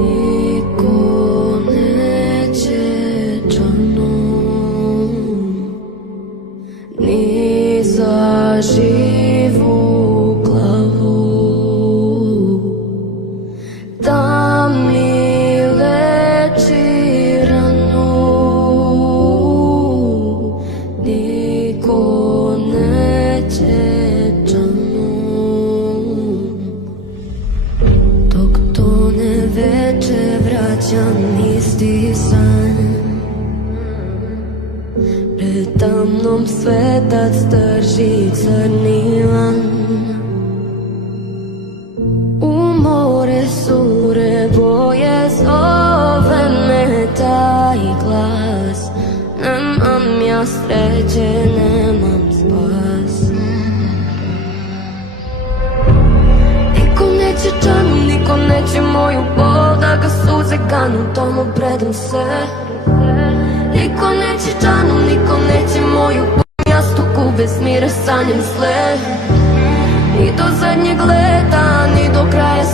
Niko neće džanom, ni za živu glavu, da mi leči ranu. Niko neće džanom, dok tone veče vraćam isti san. Predamnom svetac drži crni lan. U more sure boje zove me taj glas. Nemam ja sreće, nemam spas. Niko neće džanu, niko neće moju bol, da ga suze kanu, tomu predam se. Niko neće džanu, niko neće moju bol, jastuku bez mira sanjam sle. Ni do zadnjeg leta, ni do kraja